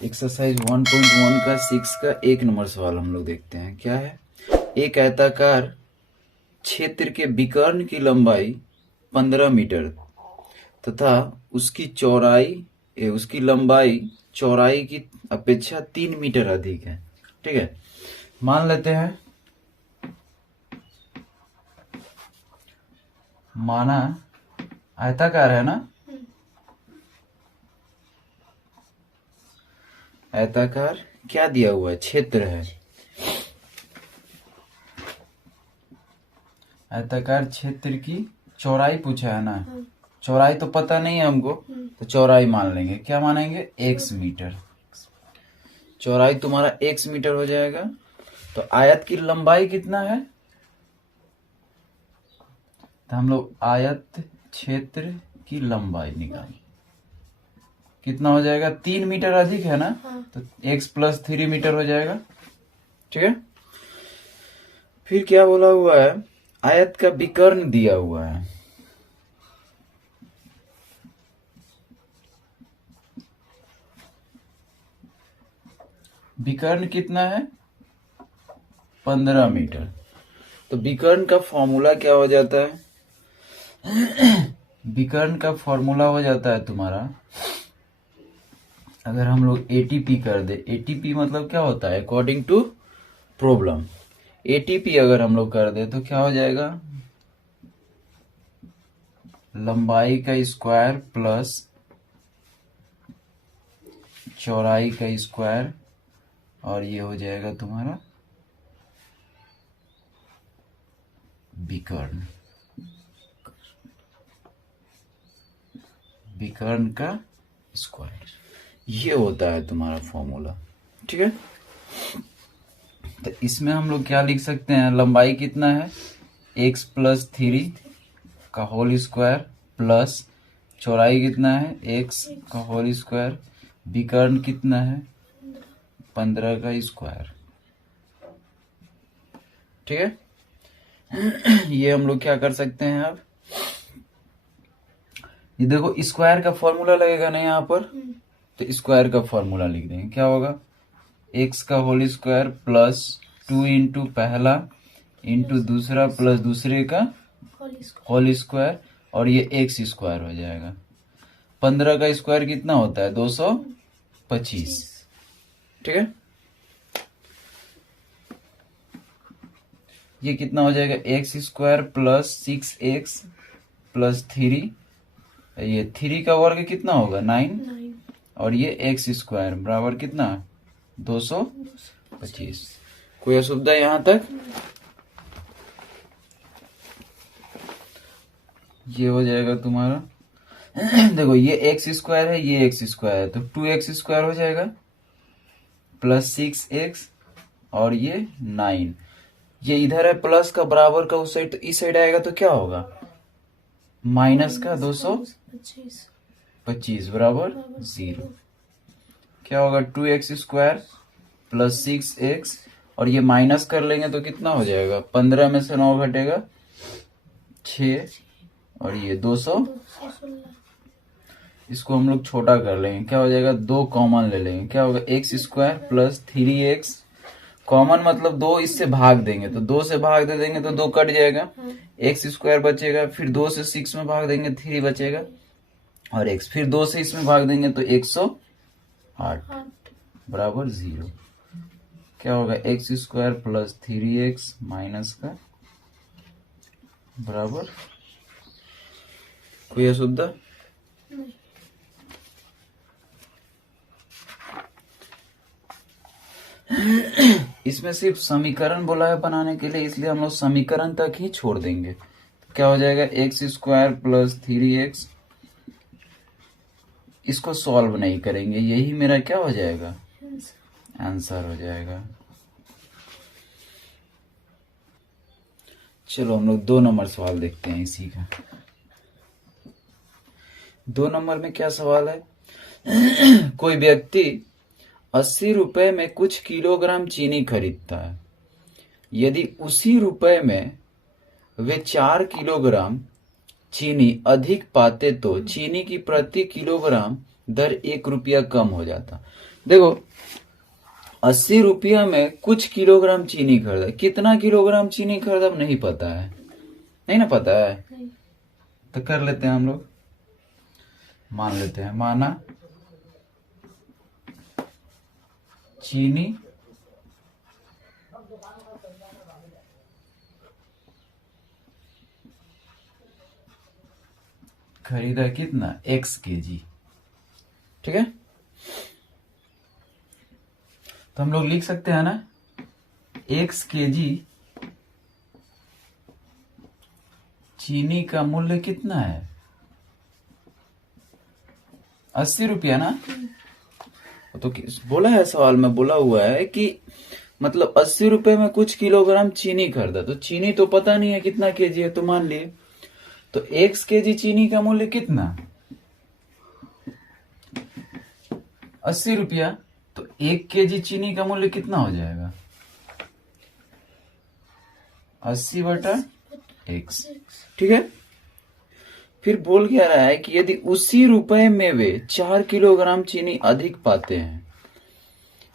Exercise 1.1 का 6 का 1 number सवाल हम लोग देखते हैं। क्या है? एक आयताकार क्षेत्र के विकर्ण की लंबाई 15 मीटर तथा उसकी लंबाई चौड़ाई की अपेक्षा 3 मीटर अधिक है। ठीक है, मान लेते हैं, माना आयताकार है ना, आयताकार क्या दिया हुआ है? क्षेत्र है। आयताकार क्षेत्र की चौड़ाई पूछा है ना। चौड़ाई तो पता नहीं है हमको, तो चौड़ाई मान लेंगे। क्या मानेंगे? x metre. चौड़ाई तुम्हारा x मीटर हो जाएगा। तो आयत की लंबाई कितना है? तो हम लोग आयत क्षेत्र की लंबाई निकाल, कितना हो जाएगा? 3 मीटर अधिक है ना, तो x प्लस 3 मीटर हो जाएगा। ठीक है, फिर क्या बोला हुआ है? आयत का विकर्ण दिया हुआ है। विकर्ण कितना है? 15 मीटर। तो विकर्ण का फॉर्मूला क्या हो जाता है? विकर्ण का फॉर्मूला हो जाता है तुम्हारा, अगर हम लोग एटीपी कर दे, एटीपी मतलब क्या होता है? According to problem. एटीपी अगर हम लोग कर दे तो क्या हो जाएगा? लंबाई का स्क्वायर प्लस चौड़ाई का स्क्वायर, और ये हो जाएगा तुम्हारा विकर्ण। विकर्ण का स्क्वायर, ये होता है तुम्हारा फॉर्मूला। ठीक है, तो इसमें हम लोग क्या लिख सकते हैं? लंबाई कितना है? x प्लस 3 का होल स्क्वायर प्लस चौड़ाई कितना है? x का होल स्क्वायर। विकर्ण कितना है? 15 का स्क्वायर। ठीक है, ये हम लोग क्या कर सकते हैं अब? ये देखो, स्क्वायर का फॉर्मूला लगेगा ना यहाँ पर, तो स्क्वायर का फॉर्मूला लिख देंगे। क्या होगा? x का होल स्क्वायर प्लस 2 इंटू पहला इंटू दूसरा प्लस दूसरे का होल स्क्वायर, और ये x स्क्वायर हो जाएगा। 15 का स्क्वायर कितना होता है? 225। ठीक है, ये कितना हो जाएगा? x square plus 6x plus 3, ये 3 का वर्ग कितना होगा? 9, और ये x स्क्वायर बराबर कितना? 225। कोई असुविधा यहाँ तक? ये हो जाएगा तुम्हारा देखो, ये x स्क्वायर है, ये x स्क्वायर है, तो 2x स्क्वायर हो जाएगा प्लस 6x, और ये 9। ये इधर है प्लस का बराबर का उस साइड, तो इस साइड आएगा तो क्या होगा? माइनस का 225 बराबर 0। क्या होगा? 2x स्क्वायर प्लस 6x, और ये माइनस कर लेंगे तो कितना हो जाएगा? 15 में से 9 घटेगा 6, और ये 200। इसको हम लोग छोटा कर लेंगे। क्या हो जाएगा? 2 कॉमन ले लेंगे। क्या होगा? x square plus 3x, common मतलब 2 इससे भाग देंगे, तो 2 से भाग दे देंगे तो 2 कट जाएगा, x स्क्वायर बचेगा, फिर 2 से 6 में भाग देंगे 3 बचेगा, और x, फिर 2 से इसमें भाग देंगे तो 108 बराबर 0। क्या होगा? x square plus 3x minus का बराबर, कोई असुविधा? इसमें सिर्फ समीकरण बोला है बनाने के लिए, इसलिए हम लोग समीकरण तक ही छोड़ देंगे। तो क्या हो जाएगा? x स्क्वायर प्लस 3x, इसको सॉल्व नहीं करेंगे, यही मेरा क्या हो जाएगा? आंसर हो जाएगा। चलो हम लोग 2 नंबर सवाल देखते हैं इसी का। 2 नंबर में क्या सवाल है? कोई व्यक्ति 80 रुपए में कुछ किलोग्राम चीनी खरीदता है। यदि उसी रुपए में वे 4 किलोग्राम चीनी अधिक पाते तो चीनी की प्रति किलोग्राम दर 1 रुपया कम हो जाता। देखो 80 रुपया में कुछ किलोग्राम चीनी खरीदा, कितना किलोग्राम चीनी खरीदा अब नहीं पता है, नहीं ना पता है, तो कर लेते हैं हम लोग, मान लेते हैं, माना चीनी खरीदा कितना, x kg, ठीक है। तो हम लोग लिख सकते हैं ना, x kg चीनी का मूल्य कितना है, 80 रुपया ना। तो बोला है सवाल में, बोला हुआ है कि मतलब 80 रुपए में कुछ किलोग्राम चीनी खरीदा, तो चीनी तो पता नहीं है कितना केजी है, तो मान लिए तो x kg चीनी का मूल्य कितना, 80 रुपया, तो 1 kg चीनी का मूल्य कितना हो जाएगा, 80/x, ठीक है। फिर बोल क्या रहा है कि यदि उसी रुपए में वे 4 किलोग्राम चीनी अधिक पाते हैं,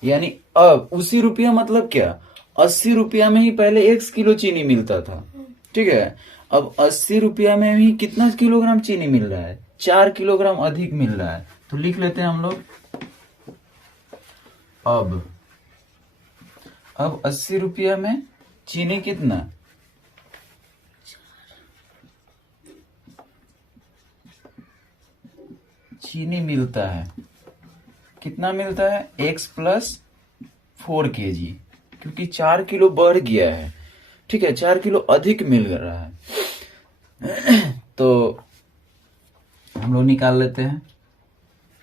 यानी अब उसी रुपया मतलब क्या, 80 रुपया में ही पहले 1 किलो चीनी मिलता था, ठीक है। अब 80 रुपया में ही कितना किलोग्राम चीनी मिल रहा है, 4 किलोग्राम अधिक मिल रहा है, तो लिख लेते हैं हम लोग, अब 80 रुपया में चीनी कितना, चीनी मिलता है, कितना मिलता है, x + 4 kg, क्योंकि 4 किलो बढ़ गया है, ठीक है, 4 किलो अधिक मिल रहा है। तो हम लोग निकाल लेते हैं,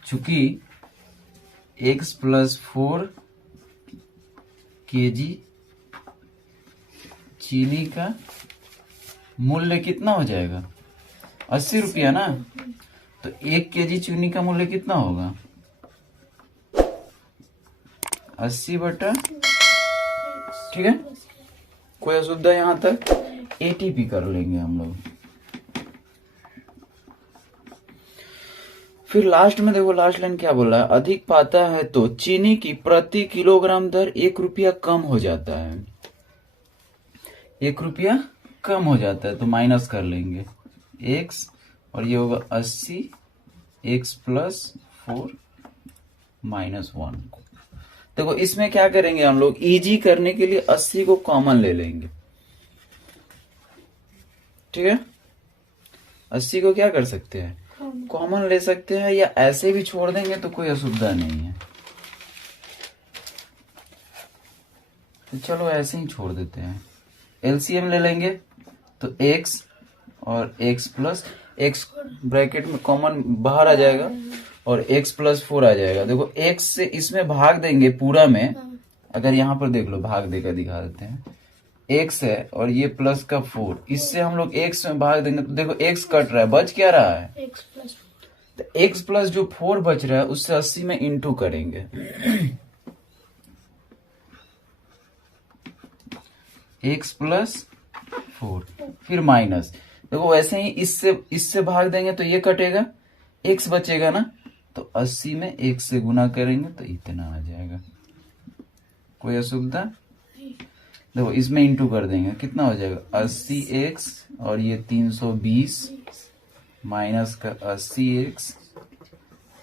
चूंकि x + 4 kg चीनी का मूल्य कितना हो जाएगा, 80 रुपया ना, तो 1 kg चीनी का मूल्य कितना होगा, 80/, ठीक है। कोई असुविधा यहां तक, ATP कर लेंगे हम लोग। फिर लास्ट में देखो, लास्ट लाइन क्या बोल रहा है, अधिक पाता है तो चीनी की प्रति किलोग्राम दर 1 रुपया कम हो जाता है, 1 रुपया कम हो जाता है, तो माइनस कर लेंगे x, और ये होगा 80, x + 4 - 1। देखो इसमें क्या करेंगे हम लोग, इजी करने के लिए 80 को कॉमन ले लेंगे, ठीक है। 80 को क्या कर सकते हैं, कॉमन ले सकते हैं, या ऐसे भी छोड़ देंगे तो कोई असुविधा नहीं है, तो चलो ऐसे ही छोड़ देते हैं। एलसीएम ले लेंगे, तो x और x + x ब्रैकेट में कॉमन बाहर आ जाएगा, और x + 4 आ जाएगा। देखो x से इसमें भाग देंगे पूरा में, अगर यहाँ पर देख लो भाग देकर दिखा देते हैं, x है और ये प्लस का 4, इससे हम लोग x में भाग देंगे, तो देखो x कट रहा है, बच क्या रहा है, तो x + जो 4 बच रहा है उससे 80 में इंटू करेंगे, x + 4, फिर माइनस, देखो वैसे ही इससे भाग देंगे तो ये कटेगा, x बचेगा ना, तो 80 में 1 से गुना करेंगे तो इतना आ जाएगा। कोई असुविधा, देखो इसमें इंटू कर देंगे, कितना हो जाएगा, 80x और ये 320 माइनस का 80x,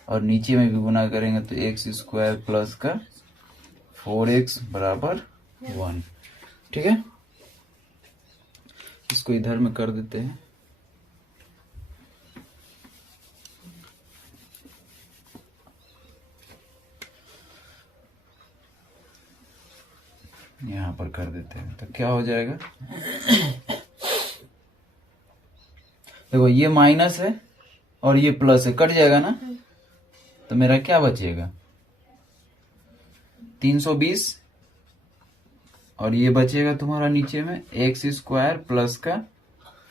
और नीचे में भी गुना करेंगे तो x² प्लस का 4x बराबर 1, ठीक है। इसको इधर में कर देते हैं, यहां पर कर देते हैं, तो क्या हो जाएगा, देखो ये माइनस है और ये प्लस है, कट जाएगा ना, तो मेरा क्या बचेगा, 320, और ये बचेगा तुम्हारा नीचे में x² प्लस का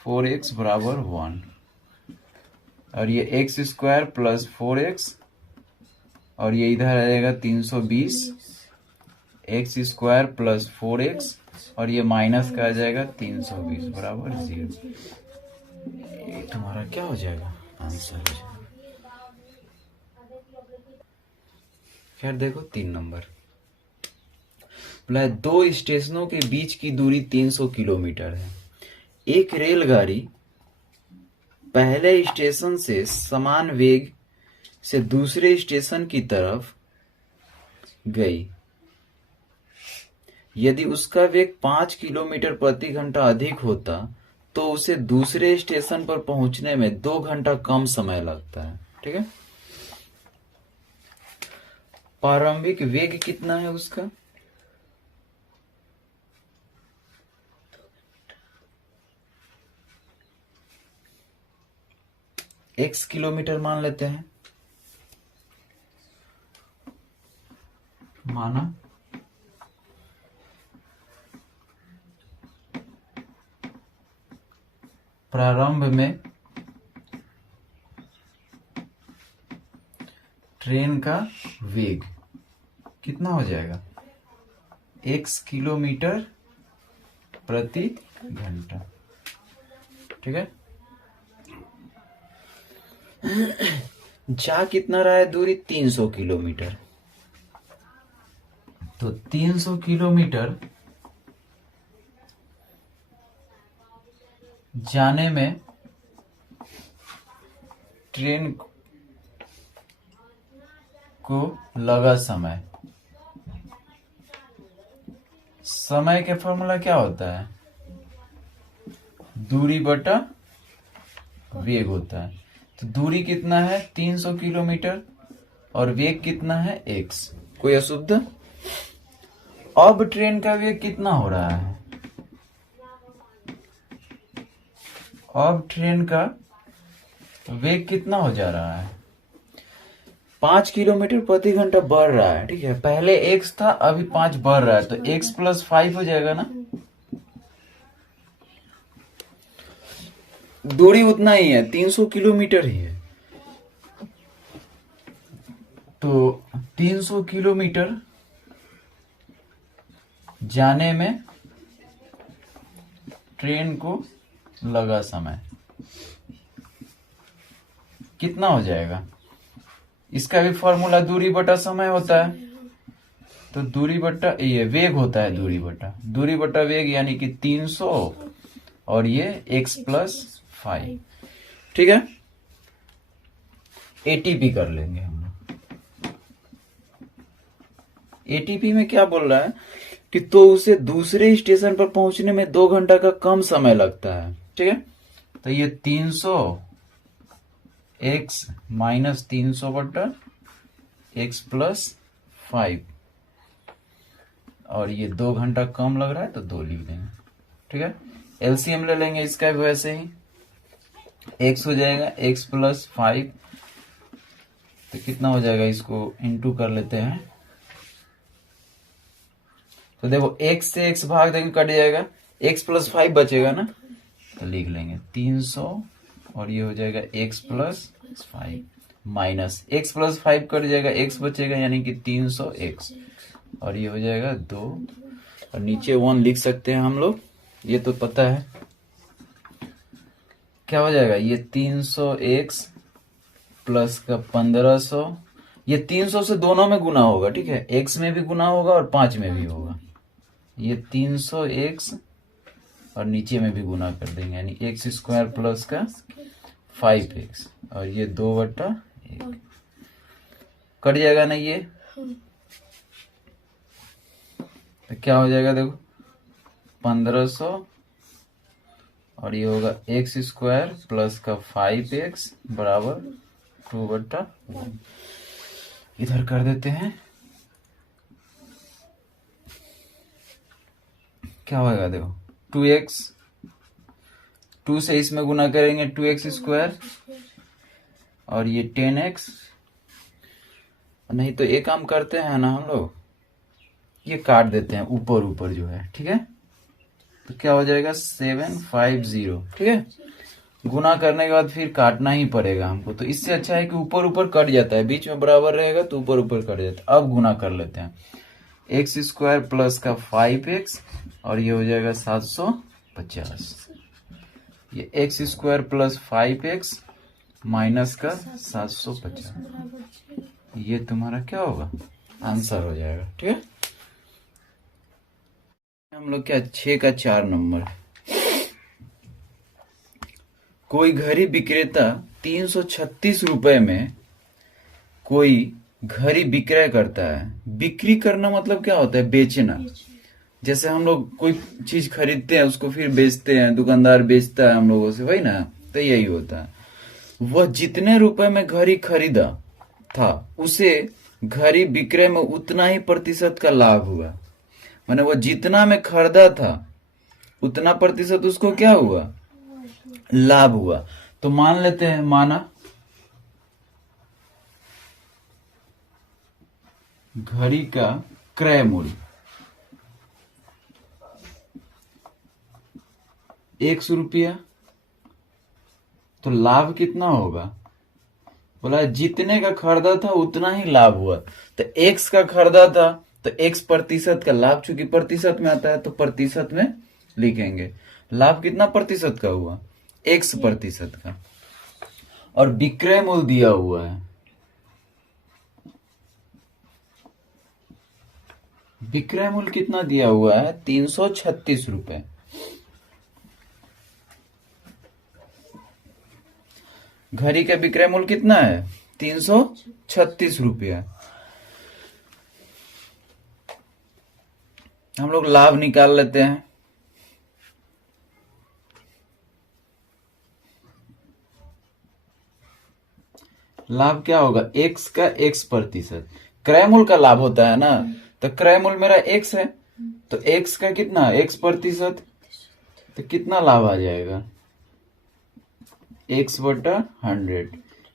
4x बराबर 1, और ये x² प्लस 4x, और ये इधर आ जाएगा 320 x² प्लस 4x, और ये माइनस का आ जाएगा 320 बराबर 0। ये तुम्हारा क्या हो जाएगा, आंसर हो जाएगा। खैर देखो 3 नंबर बोला है, 2 स्टेशनों के बीच की दूरी 300 किलोमीटर है। एक रेलगाड़ी पहले स्टेशन से समान वेग से दूसरे स्टेशन की तरफ गई। यदि उसका वेग 5 किलोमीटर प्रति घंटा अधिक होता तो उसे दूसरे स्टेशन पर पहुंचने में 2 घंटा कम समय लगता है। ठीक है, प्रारंभिक वेग कितना है उसका? x किलोमीटर मान लेते हैं। माना प्रारंभ में ट्रेन का वेग कितना हो जाएगा? x किलोमीटर प्रति घंटा। ठीक है, जा कितना रहा है दूरी? 300 किलोमीटर। तो 300 किलोमीटर जाने में ट्रेन को लगा समय। समय के फॉर्मूला क्या होता है? दूरी बटा वेग होता है। तो दूरी कितना है? 300 किलोमीटर और वेग कितना है? x। कोई अशुद्ध? अब ट्रेन का वेग कितना हो रहा है? अब ट्रेन का वेग कितना हो जा रहा है? 5 किलोमीटर प्रति घंटा बढ़ रहा है। ठीक है, पहले x था, अभी 5 बढ़ रहा है, तो x प्लस 5 हो जाएगा ना। दूरी उतना ही है, 300 किलोमीटर ही है। तो 300 किलोमीटर जाने में ट्रेन को लगा समय कितना हो जाएगा? इसका भी फॉर्मूला दूरी बटा समय होता है। तो दूरी बटा ये वेग होता है, दूरी बटा वेग यानी कि 300 और ये x प्लस 5। ठीक है, एटीपी कर लेंगे हम लोग। एटीपी में क्या बोल रहा है कि तो उसे दूसरे स्टेशन पर पहुंचने में 2 घंटा का कम समय लगता है। ठीक है, तो ये 300 x माइनस 300 बटा x प्लस 5 और ये 2 घंटा कम लग रहा है तो 2 लिख देंगे। ठीक है, एलसीएम ले लेंगे इसका भी वैसे ही। x हो जाएगा x प्लस 5, तो कितना हो जाएगा? इसको इनटू कर लेते हैं। तो देखो x से x भाग देंगे, कट जाएगा, x प्लस 5 बचेगा ना, तो लिख लेंगे 300 और ये हो जाएगा x plus 5 minus x plus 5 cut जाएगा, x बचेगा यानी कि 300x और ये हो जाएगा 2 और नीचे 1 लिख सकते हैं हम लोग, ये तो पता है। क्या हो जाएगा? ये 300x प्लस का 1500, ये 300 से दोनों में गुना होगा। ठीक है, x में भी गुना होगा और 5 में भी होगा। ये 300x और नीचे में भी गुना कर देंगे यानी x स्क्वायर प्लस का 5x और ये 2 बटा 1 कट जाएगा ना ये। तो क्या हो जाएगा? देखो 1500 और ये होगा x स्क्वायर प्लस का 5x बराबर 2 बटा 1। इधर कर देते हैं, क्या होगा? देखो 2x, 2 से इसमें गुना करेंगे 2x स्क्वायर और ये 10x। नहीं तो एक काम करते हैं ना हम लोग, ये काट देते हैं ऊपर ऊपर जो है। ठीक है, तो क्या हो जाएगा? 750। ठीक है, गुना करने के बाद फिर काटना ही पड़ेगा हमको, तो इससे अच्छा है कि ऊपर ऊपर कट जाता है, बीच में बराबर रहेगा तो ऊपर ऊपर कट जाता है। अब गुना कर लेते हैं, x स्क्वायर प्लस का 5x और ये हो जाएगा 750। ये x square plus 5x minus का 750, ये तुम्हारा क्या होगा? आंसर हो जाएगा। ठीक है, हम लोग क्या 6 का 4 नंबर। कोई घड़ी विक्रेता 336 रुपए में कोई घड़ी विक्रय करता है। बिक्री करना मतलब क्या होता है? बेचना। जैसे हम लोग कोई चीज खरीदते हैं उसको फिर बेचते हैं, दुकानदार बेचता है हम लोगों से, वही ना, तो यही होता है। वह जितने रुपए में घड़ी खरीदा था उसे घड़ी विक्रय में उतना ही प्रतिशत का लाभ हुआ। माने वो जितना में खरीदा था उतना प्रतिशत उसको क्या हुआ? लाभ हुआ। तो मान लेते हैं, माना घड़ी का क्रय मूल्य 100 रुपया, तो लाभ कितना होगा? बोला जितने का खरीदा था उतना ही लाभ हुआ। तो x का खरीदा था तो x प्रतिशत का लाभ, चूंकि प्रतिशत में आता है तो प्रतिशत में लिखेंगे। लाभ कितना प्रतिशत का हुआ? x प्रतिशत का। और विक्रय मूल्य दिया हुआ है, विक्रय मूल्य कितना दिया हुआ है? 336 रुपए। घड़ी का विक्रय मूल्य कितना है? 336 रुपया। हम लोग लाभ निकाल लेते हैं। लाभ क्या होगा? x का x प्रतिशत। क्रय मूल्य का लाभ होता है ना, तो क्रय मूल्य मेरा x है, तो x का कितना? x प्रतिशत। तो कितना लाभ आ जाएगा? x बटा 100,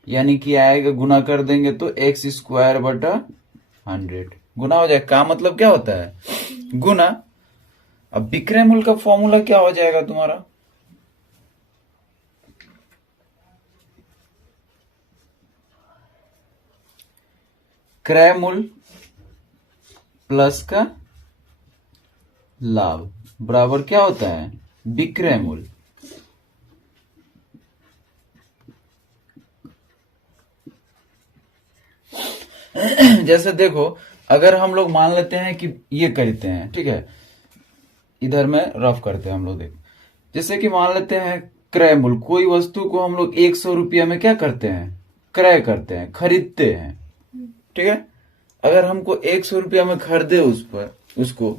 यानी कि आएगा, गुना कर देंगे तो x स्क्वायर बटा 100 गुना हो जाएगा। का मतलब क्या होता है? गुना। अब विक्रय मूल्य का फॉर्मूला क्या हो जाएगा तुम्हारा? क्रय मूल्य प्लस का लाभ बराबर क्या होता है? विक्रय मूल्य। जैसे देखो, अगर हम लोग मान लेते हैं कि ये करते हैं, ठीक है, इधर में रफ करते हैं हम लोग। देख, जैसे कि मान लेते हैं क्रय मूल्य, कोई वस्तु को हम लोग 100 रुपया में क्या करते हैं? क्रय करते हैं, खरीदते हैं। ठीक है, अगर हमको 100 रुपया में खरीदे उसको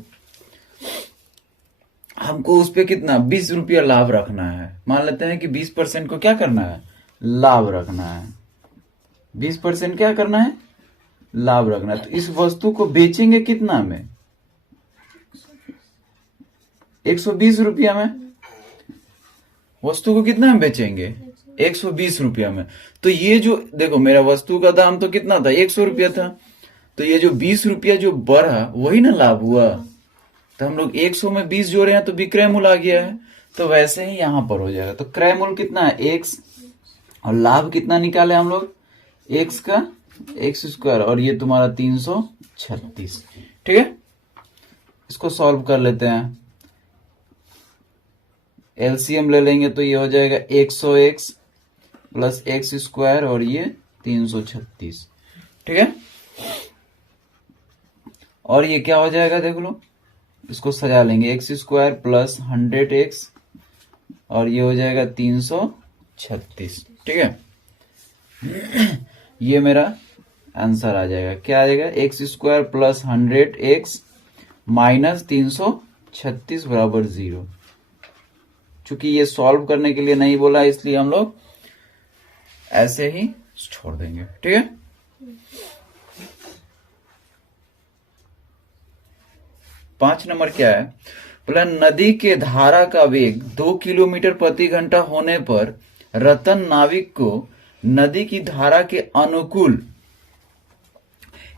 हमको उस पे कितना? 20 रुपया लाभ रखना है। मान लेते हैं कि 20% को क्या करना है? लाभ रखना है। 20% क्या करना है? लाभ रखना है। तो इस वस्तु को बेचेंगे कितना में? 120 रुपया में। वस्तु को कितना में बेचेंगे? 120 रुपया में। तो ये जो देखो, मेरा वस्तु का दाम तो कितना था? 100 रुपया था। तो ये जो 20 रुपया जो बढ़ा वही ना लाभ हुआ। तो हम लोग 100 में 20 जोड़े हैं तो विक्रय मूल्य आ गया है। तो वैसे ही यहां पर हो जाएगा। तो क्रय मूल्य कितना है? x, और लाभ कितना निकाले हम लोग? x का x स्क्वायर, और ये तुम्हारा 336। ठीक है, इसको सॉल्व कर लेते हैं। एलसीएम ले लेंगे तो ये हो जाएगा 100x प्लस x स्क्वायर और ये 336। ठीक है, और ये क्या हो जाएगा देख लो, इसको सजा लेंगे। x स्क्वायर प्लस 100x और ये हो जाएगा 336। ठीक है, ये मेरा आंसर आ जाएगा। क्या आ जाएगा? x square plus 100x minus 336 बराबर 0। चूंकि ये सॉल्व करने के लिए नहीं बोला इसलिए हम लोग ऐसे ही छोड़ देंगे। ठीक है, पांच नंबर क्या है? बोला नदी के धारा का वेग 2 किलोमीटर प्रति घंटा होने पर रतन नाविक को नदी की धारा के अनुकूल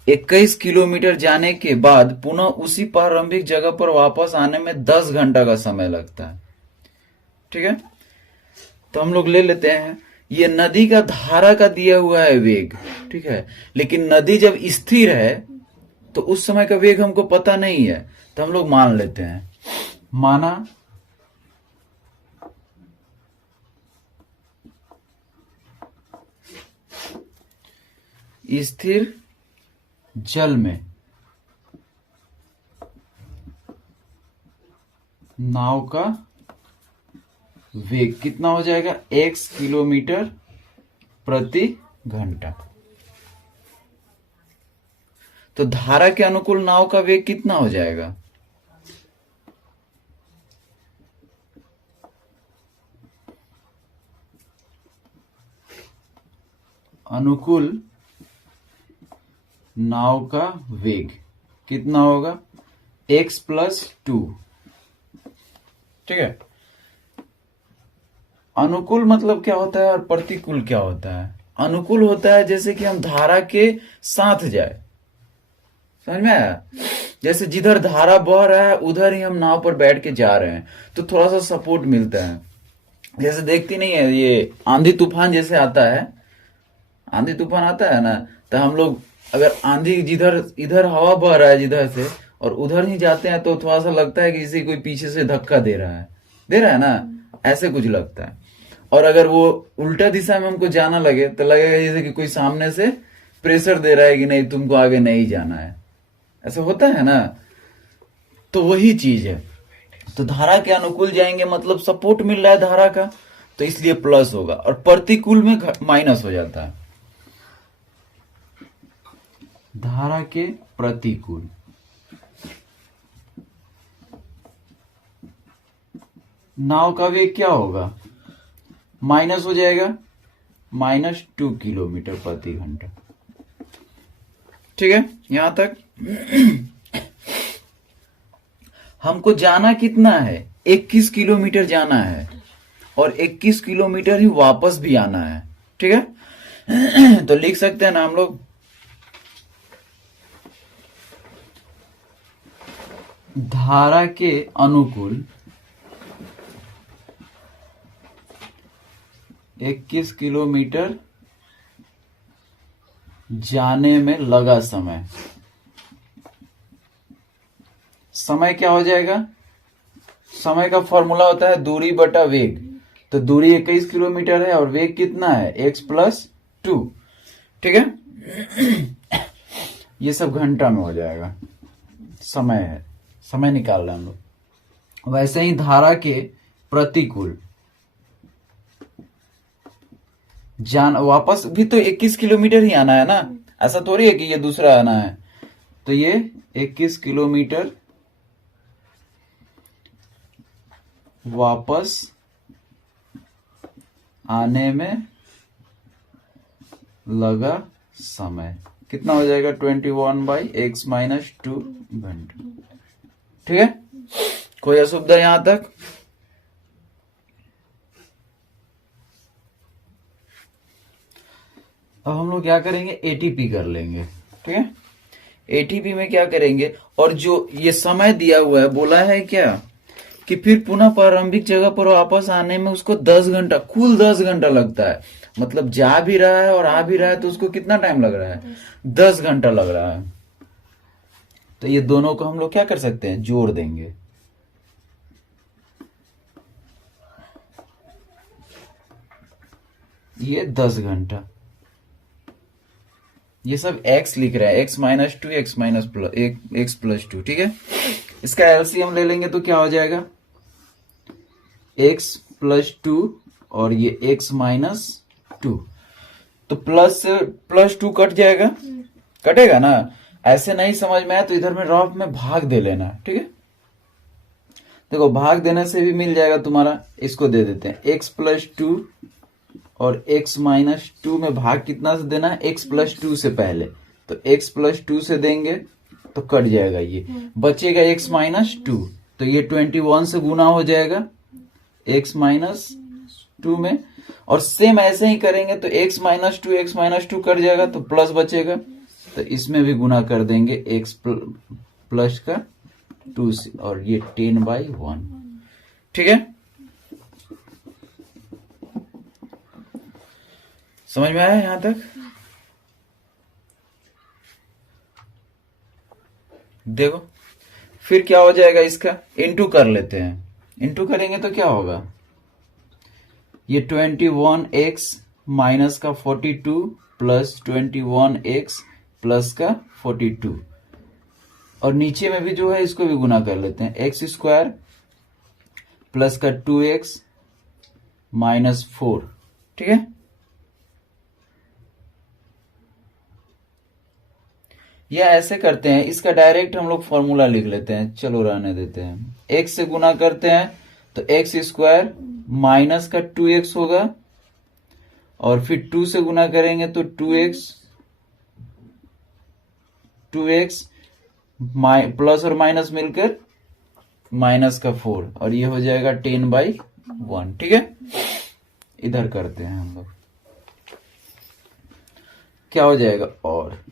21 किलोमीटर जाने के बाद पुनः उसी प्रारंभिक जगह पर वापस आने में 10 घंटा का समय लगता है। ठीक है, तो हम लोग ले लेते हैं, ये नदी का धारा का दिया हुआ है वेग। ठीक है, लेकिन नदी जब स्थिर है तो उस समय का वेग हमको पता नहीं है, तो हम लोग मान लेते हैं। माना स्थिर जल में नाव का वेग कितना हो जाएगा, x किलोमीटर प्रति घंटा। तो धारा के अनुकूल नाव का वेग कितना हो जाएगा, अनुकूल नाव का वेग कितना होगा, x प्लस 2। ठीक है, अनुकूल मतलब क्या होता है और प्रतिकूल क्या होता है। अनुकूल होता है जैसे कि हम धारा के साथ जाए, समझ में आया, जैसे जिधर धारा बह रहा है उधर ही हम नाव पर बैठ के जा रहे हैं तो थोड़ा सा सपोर्ट मिलता है। जैसे देखती नहीं है ये आंधी तूफान जैसे आता है, आंधी तूफान आता है ना, तो हम लोग अगर आंधी जिधर इधर हवा बह रहा है जिधर से और उधर ही जाते हैं तो थोड़ा सा लगता है कि किसी कोई पीछे से धक्का दे रहा है ना, ऐसे कुछ लगता है। और अगर वो उल्टा दिशा में हमको जाना लगे तो लगेगा जैसे कि कोई सामने से प्रेशर दे रहा है कि नहीं तुमको आगे नहीं जाना है, ऐसा होता है ना। तो वही चीज है, तो धारा के अनुकूल जाएंगे मतलब सपोर्ट मिल रहा है धारा का, तो इसलिए प्लस होगा, और प्रतिकूल में माइनस हो जाता है। धारा के प्रतिकूल नाव का वेग क्या होगा, माइनस हो जाएगा, -2 किलोमीटर प्रति घंटा। ठीक है, यहां तक। हमको जाना कितना है, 21 किलोमीटर जाना है और 21 किलोमीटर ही वापस भी आना है। ठीक है, तो लिख सकते हैं ना हम लोग, धारा के अनुकूल 21 किलोमीटर जाने में लगा समय, समय क्या हो जाएगा, समय का फॉर्मूला होता है दूरी बटा वेग। तो दूरी 21 किलोमीटर है और वेग कितना है, x प्लस 2। ठीक है, ये सब घंटा में हो जाएगा, समय है, समय निकाल रहे हैं हम लोग। वैसे ही धारा के प्रतिकूल वापस भी तो 21 किलोमीटर ही आना है ना, ऐसा थोड़ी है कि ये दूसरा आना है। तो ये 21 किलोमीटर वापस आने में लगा समय कितना हो जाएगा, 21/x-2 घंटा। ठीक है, कोई असुविधा यहां तक। अब हम लोग क्या करेंगे, एटीपी कर लेंगे। ठीक है, एटीपी में क्या करेंगे, और जो ये समय दिया हुआ है बोला है क्या कि फिर पुनः प्रारंभिक जगह पर वापस आने में उसको 10 घंटा, कुल 10 घंटा लगता है। मतलब जा भी रहा है और आ भी रहा है तो उसको कितना टाइम लग रहा है, 10 घंटा लग रहा है। तो ये दोनों को हम लोग क्या कर सकते हैं, जोड़ देंगे। ये 10 घंटा, ये सब x लिख रहा है, x-2 x प्लस 2। ठीक है, इसका एलसीएम ले लेंगे तो क्या हो जाएगा, x प्लस 2 और ये x-2। तो प्लस से प्लस 2 कट जाएगा, कटेगा ना। ऐसे नहीं समझ में आया तो इधर में रफ में भाग दे लेना। ठीक है, देखो भाग देने से भी मिल जाएगा तुम्हारा, इसको दे देते हैं x प्लस 2 और x-2 में भाग कितना से देना है, x प्लस 2 से पहले, तो x प्लस 2 से देंगे तो कट जाएगा, ये बचेगा x-2। तो ये 21 से गुना हो जाएगा x-2 में, और सेम ऐसे ही करेंगे तो x-2 कट जाएगा तो प्लस बचेगा, तो इसमें भी गुना कर देंगे x प्लस का 2 से, और ये 10/1। ठीक है, समझ में आया यहां तक। देखो फिर क्या हो जाएगा, इसका इंटू कर लेते हैं। इंटू करेंगे तो क्या होगा, ये 21x माइनस का 42 प्लस 21x प्लस का 42, और नीचे में भी जो है इसको भी गुना कर लेते हैं, x स्क्वायर प्लस का 2x -4, ठीक है। या ऐसे करते हैं, इसका डायरेक्ट हम लोग फॉर्मूला लिख लेते हैं, चलो रहने देते हैं। x से गुना करते हैं तो x² माइनस का 2x होगा, और फिर 2 से गुना करेंगे तो 2x प्लस और माइनस मिलकर माइनस का 4, और ये हो जाएगा 10/1, ठीक है। इधर करते हैं हम लोग, क्या हो जाएगा, और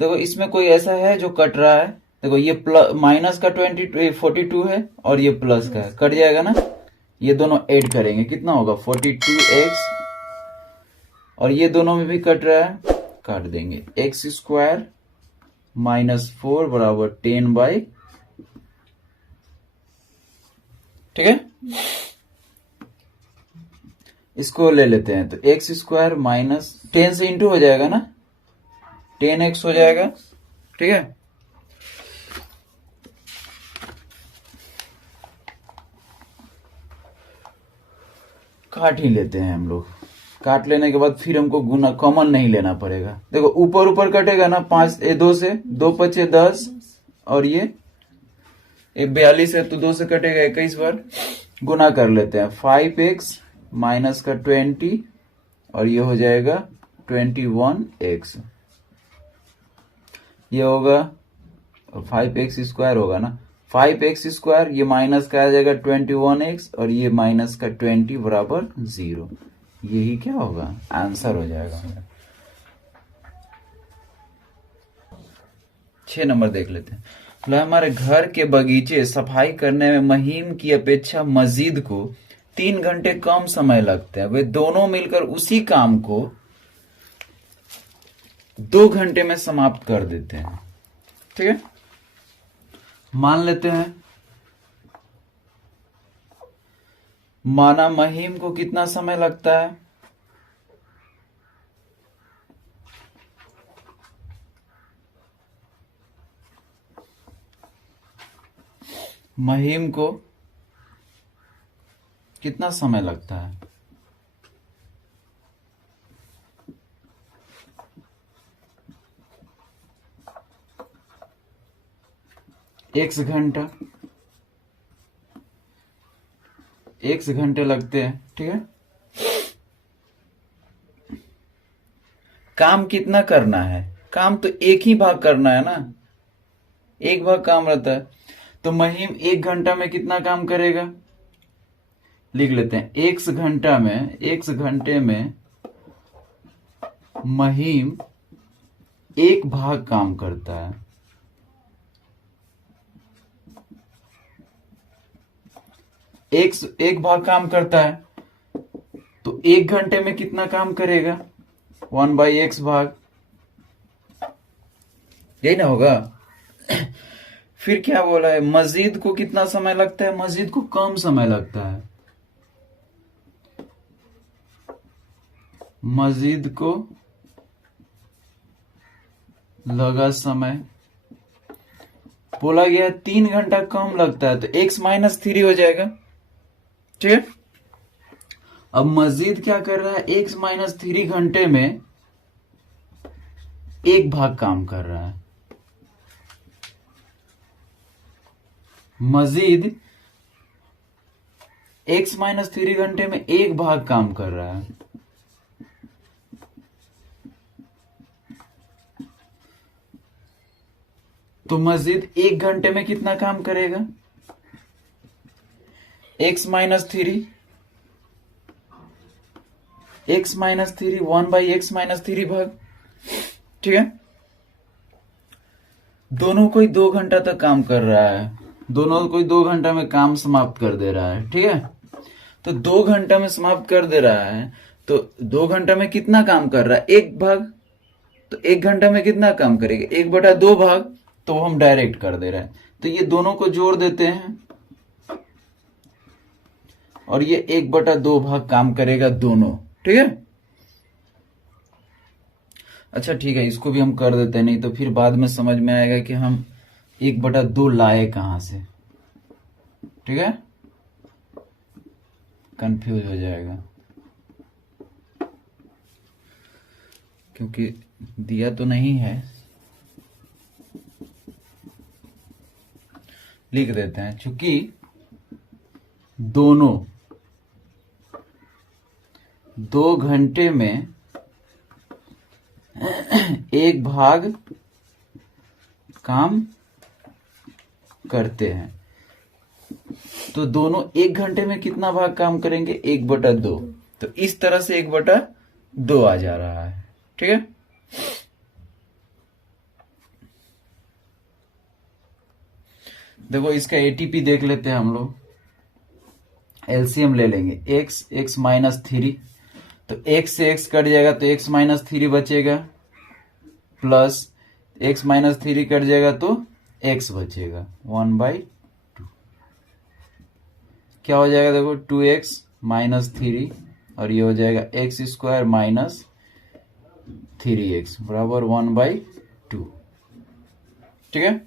देखो इसमें कोई ऐसा है जो कट रहा है, देखो ये प्लस माइनस का 42 है और ये प्लस का है, कट जाएगा ना। ये दोनों ऐड करेंगे, कितना होगा 42x, और ये दोनों में भी कट रहा है, काट देंगे। x² -4 बराबर 10/, ठीक है। इसको ले लेते हैं तो x² माइनस 10 से इंटू हो जाएगा ना, 10x हो जाएगा, ठीक है। काट ही लेते हैं हम लोग, काट लेने के बाद फिर हमको गुना कॉमन नहीं लेना पड़ेगा। देखो ऊपर ऊपर कटेगा ना, 5 2 से 2 5 10, और ये 42 है तो 2 से कटेगा 21 बार, गुना कर लेते हैं। 5x माइनस का 20, और ये हो जाएगा 21x, ये होगा 5x² होगा ना, 5x², ये माइनस का आ जाएगा 21x, और ये माइनस का 20 बराबर 0। यही क्या होगा, आंसर हो जाएगा मेरा। 6 नंबर देख लेते हैं। बोला हमारे घर के बगीचे सफाई करने में महीम की अपेक्षा मजीद को 3 घंटे कम समय लगता है, वे दोनों मिलकर उसी काम को 2 घंटे में समाप्त कर देते हैं, ठीक है। मान लेते हैं, माना महीम को कितना समय लगता है, महीम को कितना समय लगता है, x घंटा, x घंटे लगते हैं, ठीक है। काम कितना करना है, काम तो एक ही भाग करना है ना, एक भाग काम रहता है, तो महीम 1 घंटा में कितना काम करेगा, लिख लेते हैं। x घंटे में महीम 1 भाग काम करता है, एक भाग काम करता है, तो 1 घंटे में कितना काम करेगा, 1/x भाग, यही ना होगा। फिर क्या बोला है, मजीद को कितना समय लगता है, मजीद को कम समय लगता है, मजीद को लगा समय बोला गया 3 घंटा कम लगता है, तो x -3 हो जाएगा, ठीक है। अब मजीद क्या कर रहा है, x -3 घंटे में 1 भाग काम कर रहा है, मजीद x -3 घंटे में 1 भाग काम कर रहा है, तो मजीद 1 घंटे में कितना काम करेगा, x -3 1/x -3 भाग, ठीक है। दोनों कोई 2 घंटा तक काम कर रहा है, दोनों कोई 2 घंटा में काम समाप्त कर दे रहा है, ठीक है। तो 2 घंटा में समाप्त कर दे रहा है, तो 2 घंटा में कितना काम कर रहा है, 1 भाग, तो 1 घंटा में कितना काम करेगा, 1/2 भाग, तो हम डायरेक्ट कर दे रहे हैं, तो ये दोनों को जोड़ देते हैं, और ये 1/2 भाग काम करेगा दोनों, ठीक है। अच्छा ठीक है, इसको भी हम कर देते हैं, नहीं तो फिर बाद में समझ में आएगा कि हम 1/2 लाए कहां से, ठीक है। कंफ्यूज हो जाएगा, क्योंकि दिया तो नहीं है। लिख देते हैं, चूंकि दोनों 2 घंटे में एक भाग काम करते हैं, तो दोनों 1 घंटे में कितना भाग काम करेंगे? 1/2। तो इस तरह से 1/2 आ जा रहा है। ठीक है, देखो इसका एटीपी देख लेते हैं हम लोग। एलसीएम ले लेंगे, x माइनस 3, तो x से x कट जाएगा तो x माइनस 3 बचेगा, प्लस x माइनस 3 कट जाएगा तो x बचेगा 1/2। क्या हो जाएगा? देखो 2x माइनस 3 और ये हो जाएगा x² माइनस 3x बराबर 1/2। ठीक है,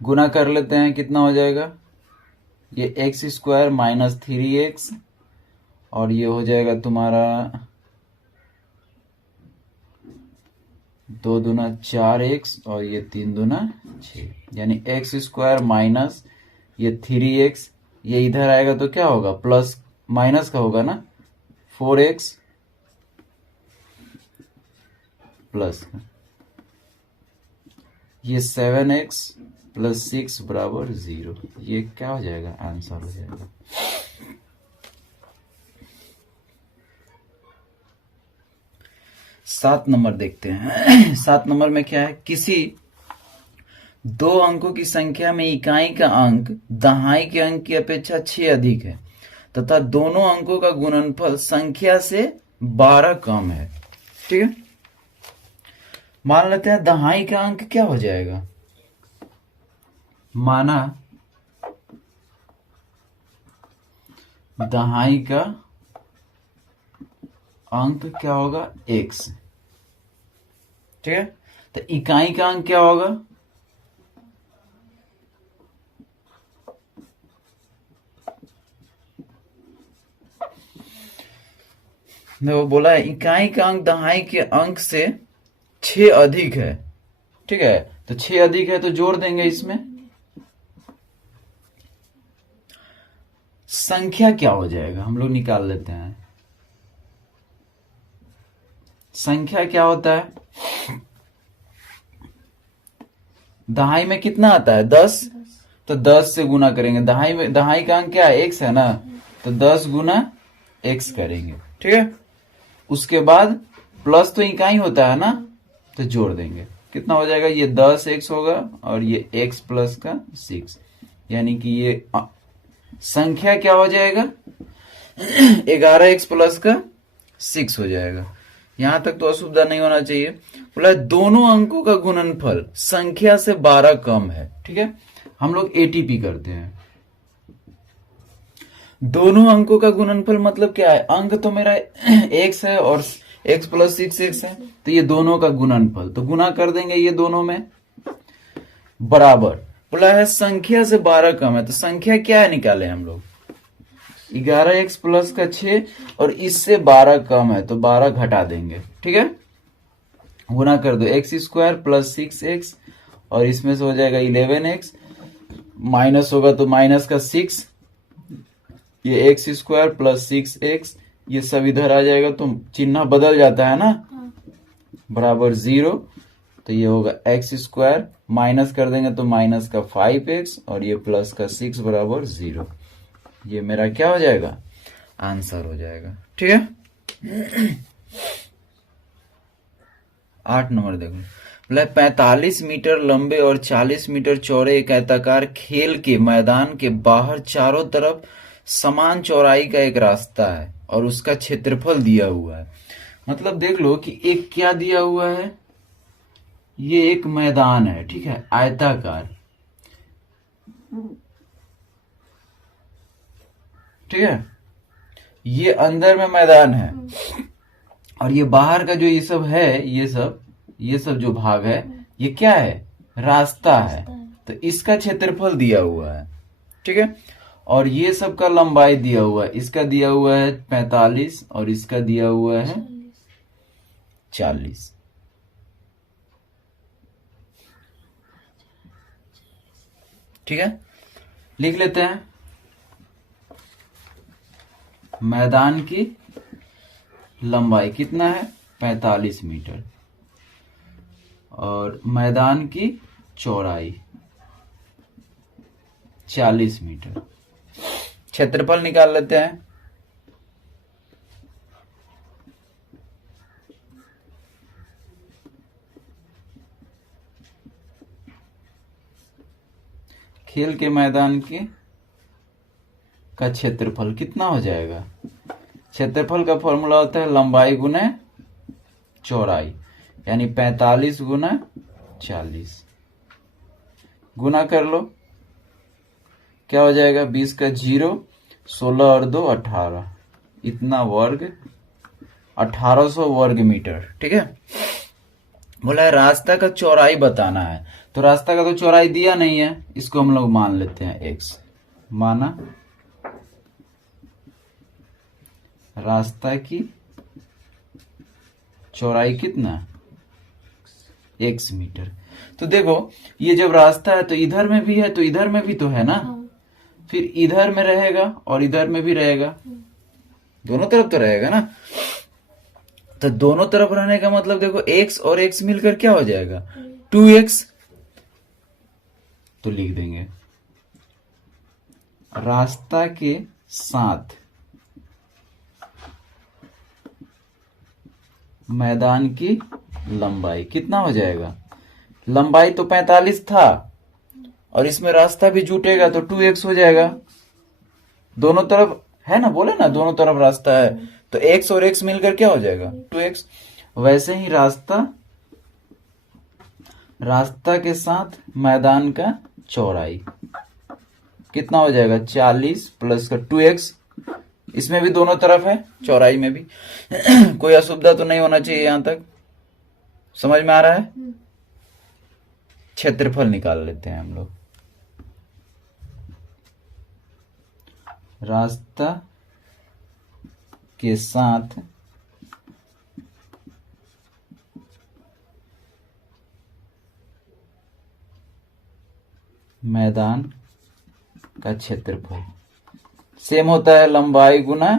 गुना कर लेते हैं, कितना हो जाएगा? ये x² माइनस 3x और ये हो जाएगा तुम्हारा 2 दूना 4x और ये 3 दूना 6, यानी x² माइनस ये 3x, ये इधर आएगा तो क्या होगा? प्लस माइनस का होगा ना, 4x प्लस ये 7x प्लस 6 बराबर 0। ये क्या हो जाएगा? आंसर हो जाएगा। सात नंबर देखते हैं। 7 नंबर में क्या है? किसी 2 अंकों की संख्या में इकाई का अंक दहाई के अंक की अपेक्षा 6 अधिक है तथा दोनों अंकों का गुणनफल संख्या से 12 कम है। ठीक है, मान लेते हैं दहाई का अंक क्या हो जाएगा? माना दहाई का अंक क्या होगा? x। ठीक है, तो इकाई का अंक क्या होगा? देखो बोला है इकाई का अंक दहाई के अंक से 6 अधिक है। ठीक है, तो 6 अधिक है तो जोड़ देंगे इसमें। संख्या क्या हो जाएगा? हम लोग निकाल लेते हैं। संख्या क्या होता है? दहाई में कितना आता है? 10, तो 10 से गुना करेंगे। दहाई का अंक क्या है? x है ना, तो 10 गुना x करेंगे। ठीक है, उसके बाद प्लस तो इकाई होता है ना, तो जोड़ देंगे। कितना हो जाएगा? ये 10x होगा और ये x प्लस का 6, यानी कि ये संख्या क्या हो जाएगा? 11x प्लस का 6 हो जाएगा। यहां तक तो असुविधा नहीं होना चाहिए। बोला दोनों अंकों का गुणनफल संख्या से 12 कम है। ठीक है, हम लोग एटीपी करते हैं। दोनों अंकों का गुणनफल मतलब क्या है? अंक तो मेरा x है और x प्लस 6x है, तो ये दोनों का गुणनफल, तो गुना कर देंगे ये दोनों में, बराबर। बोला है संख्या से 12 कम है, तो संख्या क्या है निकाले हम लोग? 11x प्लस का 6 और इससे 12 कम है तो 12 घटा देंगे। ठीक है, गुना कर दो, x² प्लस 6x और इसमें से हो जाएगा 11x, माइनस होगा तो माइनस का 6, ये x² प्लस 6x, ये सब इधर आ जाएगा तो चिन्ह बदल जाता है ना, बराबर 0। तो ये होगा x², माइनस कर देंगे तो माइनस का 5x और ये प्लस का 6 बराबर 0। ये मेरा क्या हो जाएगा? आंसर हो जाएगा। ठीक है, 8 नंबर देखो। बोला 45 मीटर लंबे और 40 मीटर चौड़े एक आयताकार खेल के मैदान के बाहर चारों तरफ समान चौड़ाई का एक रास्ता है और उसका क्षेत्रफल दिया हुआ है। मतलब देख लो कि एक क्या दिया हुआ है? ये एक मैदान है, ठीक है, आयताकार। ठीक है, ये अंदर में मैदान है और ये बाहर का जो ये सब है, ये सब जो भाग है, ये क्या है? रास्ता है। तो इसका क्षेत्रफल दिया हुआ है। ठीक है, और ये सब का लंबाई दिया हुआ है, इसका दिया हुआ है 45 और इसका दिया हुआ है 40। ठीक है, लिख लेते हैं। मैदान की लंबाई कितना है 45 मीटर और मैदान की चौड़ाई 40 मीटर। क्षेत्रफल निकाल लेते हैं। खेल के मैदान का क्षेत्रफल कितना हो जाएगा? क्षेत्रफल का फॉर्मूला होता है लंबाई गुना चौड़ाई, यानी 45 गुना 40। गुना कर लो, क्या हो जाएगा? 20 का 0, 16 और 2 18, इतना वर्ग 1800 वर्ग मीटर। ठीक है, बोला है रास्ता का चौड़ाई बताना है, तो रास्ता का तो चौड़ाई दिया नहीं है, इसको हम लोग मान लेते हैं x। माना रास्ता की चौड़ाई कितना? x metre. तो देखो ये जब रास्ता है तो इधर में भी है तो इधर में भी तो है ना, फिर इधर में रहेगा और इधर में भी रहेगा, दोनों तरफ तो रहेगा ना। तो दोनों तरफ रहने का मतलब देखो x और x मिलकर क्या हो जाएगा? 2x। तो लिख देंगे रास्ता के साथ मैदान की लंबाई कितना हो जाएगा? लंबाई तो 45 था और इसमें रास्ता भी जुटेगा तो 2x हो जाएगा। दोनों तरफ है ना, बोले ना दोनों तरफ रास्ता है, तो x और x मिलकर क्या हो जाएगा? 2x। वैसे ही रास्ता के साथ मैदान का चौड़ाई कितना हो जाएगा? 40 प्लस का 2x। इसमें भी दोनों तरफ है, चौड़ाई में भी। कोई असुविधा तो नहीं होना चाहिए, यहां तक समझ में आ रहा है? क्षेत्रफल निकाल लेते हैं हम लोग। रास्ता के साथ मैदान का क्षेत्रफल सेम होता है लंबाई गुना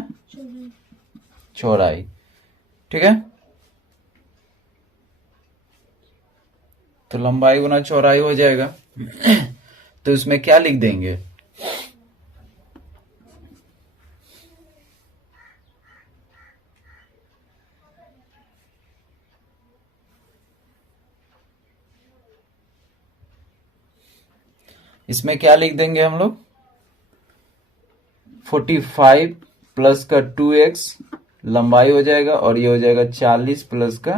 चौड़ाई। ठीक है, तो लंबाई गुना चौड़ाई हो जाएगा। तो इसमें क्या लिख देंगे? इसमें क्या लिख देंगे हम लोग? 45 प्लस का 2x लंबाई हो जाएगा और ये हो जाएगा 40 प्लस का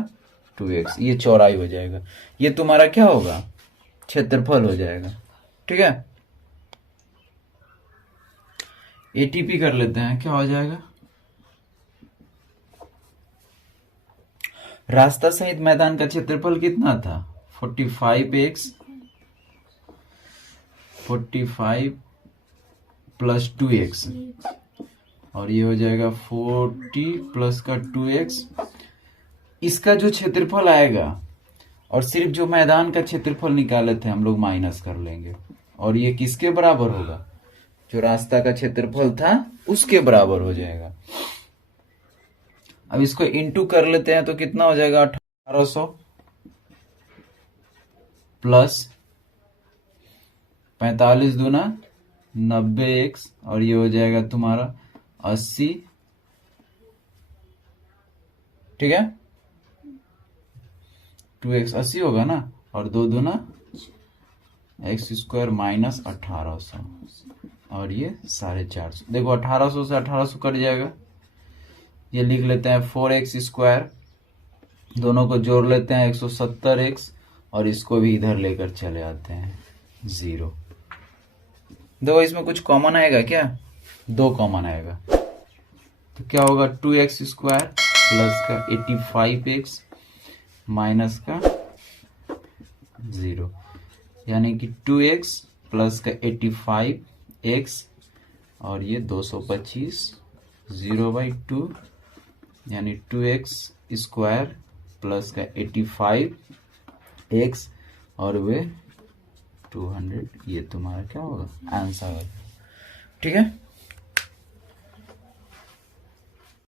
2x, ये चौड़ाई हो जाएगा। ये तुम्हारा क्या होगा? क्षेत्रफल हो जाएगा। ठीक है, एटीपी कर लेते हैं, क्या हो जाएगा? रास्ता सहित मैदान का क्षेत्रफल कितना था? 45x 45 प्लस 2x और ये हो जाएगा 40 प्लस का 2x। इसका जो क्षेत्रफल आएगा और सिर्फ जो मैदान का क्षेत्रफल निकाले थे हम लोग माइनस कर लेंगे, और ये किसके बराबर होगा? जो रास्ता का क्षेत्रफल था उसके बराबर हो जाएगा। अब इसको इंटू कर लेते हैं तो कितना हो जाएगा? 1800 प्लस 45 दूना 90x और ये हो जाएगा तुम्हारा 80। ठीक है, 2x 80 होगा ना, और 2 दूना x² माइनस 1800 और ये 450। देखो 1800 से 1800 कट जाएगा, ये लिख लेते हैं 4x², दोनों को जोड़ लेते हैं 170x और इसको भी इधर लेकर चले आते हैं 0। देखो इसमें कुछ कॉमन आएगा क्या? 2 कॉमन आएगा, तो क्या होगा? 2x² प्लस का 85x माइनस का 0, यानी कि 2x प्लस का 85x और ये 225 0/2 यानी 2x² प्लस का 85x और वे 200। ये तुम्हारा क्या होगा आंसर। ठीक है।